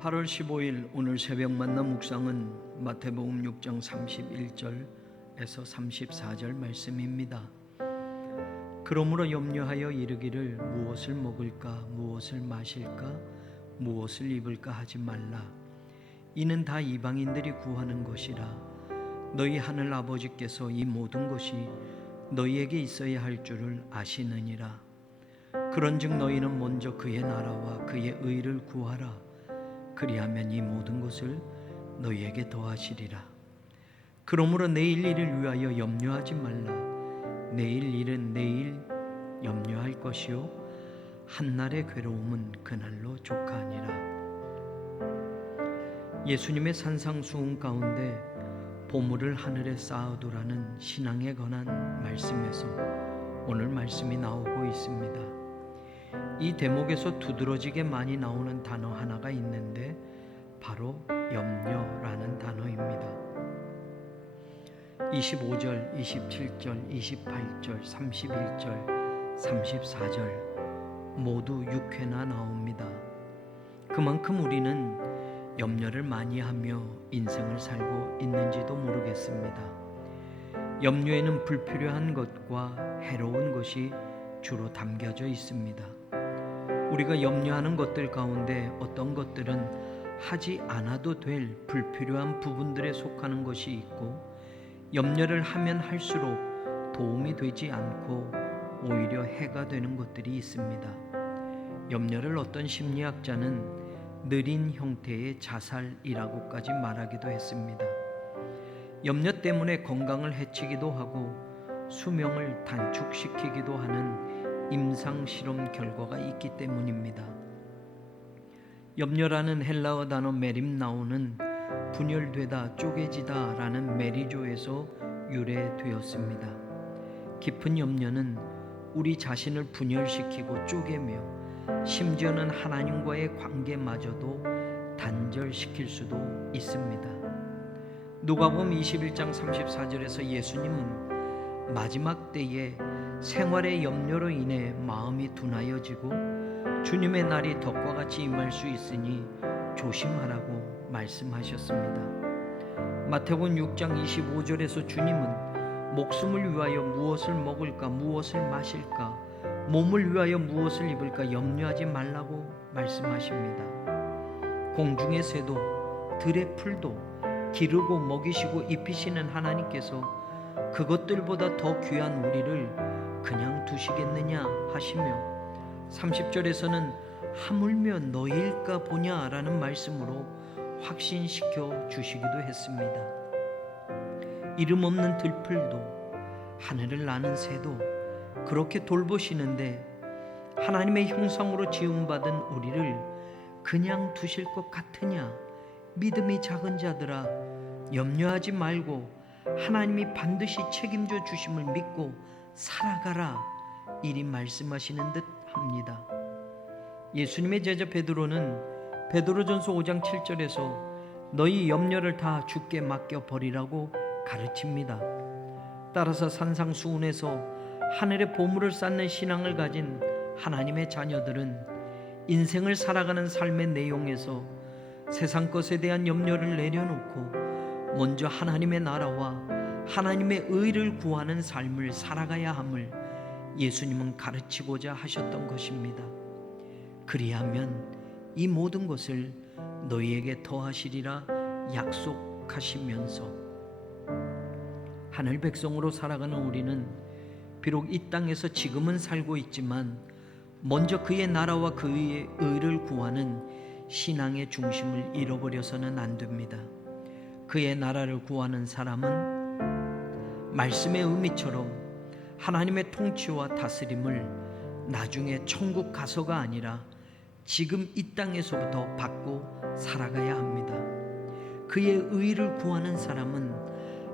8월 15일 오늘 새벽 만남 묵상은 마태복음 6장 31절에서 34절 말씀입니다. 그러므로 염려하여 이르기를 무엇을 먹을까 무엇을 마실까 무엇을 입을까 하지 말라. 이는 다 이방인들이 구하는 것이라. 너희 하늘 아버지께서 이 모든 것이 너희에게 있어야 할 줄을 아시느니라. 그런즉 너희는 먼저 그의 나라와 그의 의를 구하라. 그리하면 이 모든 것을 너희에게 더하시리라. 그러므로 내일 일을 위하여 염려하지 말라. 내일 일은 내일 염려할 것이요 한날의 괴로움은 그날로 족하니라. 예수님의 산상수훈 가운데 보물을 하늘에 쌓아두라는 신앙에 관한 말씀에서 오늘 말씀이 나오고 있습니다. 이 대목에서 두드러지게 많이 나오는 단어 하나가 있는데 바로 염려라는 단어입니다. 25절, 27절, 28절, 31절, 34절 모두 6회나 나옵니다. 그만큼 우리는 염려를 많이 하며 인생을 살고 있는지도 모르겠습니다. 염려에는 불필요한 것과 해로운 것이 주로 담겨져 있습니다. 우리가 염려하는 것들 가운데 어떤 것들은 하지 않아도 될 불필요한 부분들에 속하는 것이 있고, 염려를 하면 할수록 도움이 되지 않고 오히려 해가 되는 것들이 있습니다. 염려를 어떤 심리학자는 느린 형태의 자살이라고까지 말하기도 했습니다. 염려 때문에 건강을 해치기도 하고 수명을 단축시키기도 하는 임상실험 결과가 있기 때문입니다. 염려라는 헬라어 단어 메림나오는 분열되다, 쪼개지다 라는 메리조에서 유래되었습니다. 깊은 염려는 우리 자신을 분열시키고 쪼개며 심지어는 하나님과의 관계마저도 단절시킬 수도 있습니다. 누가복음 21장 34절에서 예수님은 마지막 때에 생활의 염려로 인해 마음이 둔하여지고 주님의 날이 덕과 같이 임할 수 있으니 조심하라고 말씀하셨습니다. 마태복음 6장 25절에서 주님은 목숨을 위하여 무엇을 먹을까 무엇을 마실까 몸을 위하여 무엇을 입을까 염려하지 말라고 말씀하십니다. 공중의 새도 들의 풀도 기르고 먹이시고 입히시는 하나님께서 그것들보다 더 귀한 우리를 그냥 두시겠느냐 하시며 30절에서는 하물며 너희일까 보냐 라는 말씀으로 확신시켜 주시기도 했습니다. 이름 없는 들풀도 하늘을 나는 새도 그렇게 돌보시는데 하나님의 형상으로 지음받은 우리를 그냥 두실 것 같으냐? 믿음이 작은 자들아, 염려하지 말고 하나님이 반드시 책임져 주심을 믿고 살아가라, 이리 말씀하시는 듯 합니다. 예수님의 제자 베드로는 베드로전서 5장 7절에서 너희 염려를 다 주께 맡겨 버리라고 가르칩니다. 따라서 산상수훈에서 하늘의 보물을 쌓는 신앙을 가진 하나님의 자녀들은 인생을 살아가는 삶의 내용에서 세상 것에 대한 염려를 내려놓고 먼저 하나님의 나라와 하나님의 의를 구하는 삶을 살아가야 함을 예수님은 가르치고자 하셨던 것입니다. 그리하면 이 모든 것을 너희에게 더하시리라 약속하시면서 하늘 백성으로 살아가는 우리는 비록 이 땅에서 지금은 살고 있지만 먼저 그의 나라와 그의 의를 구하는 신앙의 중심을 잃어버려서는 안 됩니다. 그의 나라를 구하는 사람은 말씀의 의미처럼 하나님의 통치와 다스림을 나중에 천국 가서가 아니라 지금 이 땅에서부터 받고 살아가야 합니다. 그의 의를 구하는 사람은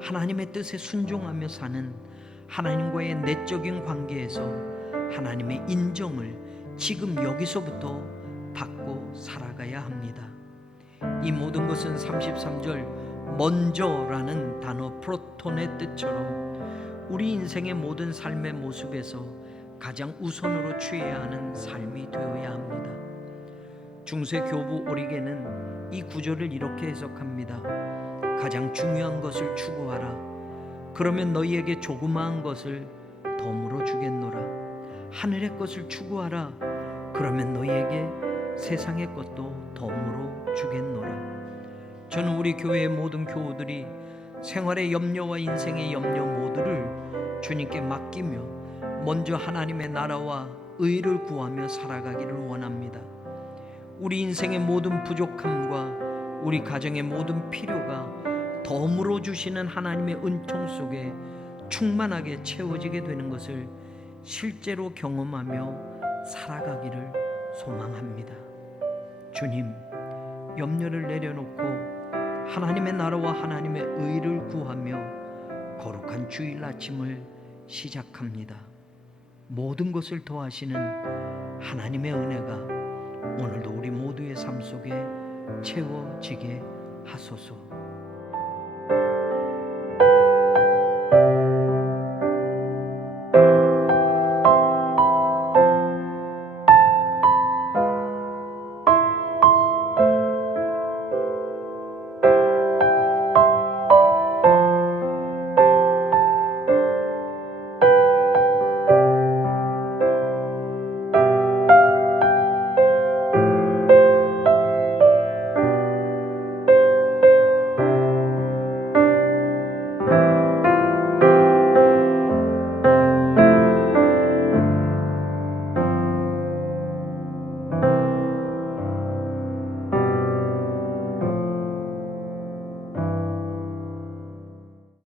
하나님의 뜻에 순종하며 사는 하나님과의 내적인 관계에서 하나님의 인정을 지금 여기서부터 받고 살아가야 합니다. 이 모든 것은 33절 먼저라는 단어 프로톤의 뜻처럼 우리 인생의 모든 삶의 모습에서 가장 우선으로 취해야 하는 삶이 되어야 합니다. 중세 교부 오리게는 이 구절을 이렇게 해석합니다. 가장 중요한 것을 추구하라. 그러면 너희에게 조그마한 것을 덤으로 주겠노라. 하늘의 것을 추구하라. 그러면 너희에게 세상의 것도 덤으로 주겠노라. 저는 우리 교회의 모든 교우들이 생활의 염려와 인생의 염려 모두를 주님께 맡기며 먼저 하나님의 나라와 의를 구하며 살아가기를 원합니다. 우리 인생의 모든 부족함과 우리 가정의 모든 필요가 덤으로 주시는 하나님의 은총 속에 충만하게 채워지게 되는 것을 실제로 경험하며 살아가기를 소망합니다. 주님, 염려를 내려놓고 하나님의 나라와 하나님의 의를 구하며 거룩한 주일 아침을 시작합니다. 모든 것을 더하시는 하나님의 은혜가 오늘도 우리 모두의 삶 속에 채워지게 하소서.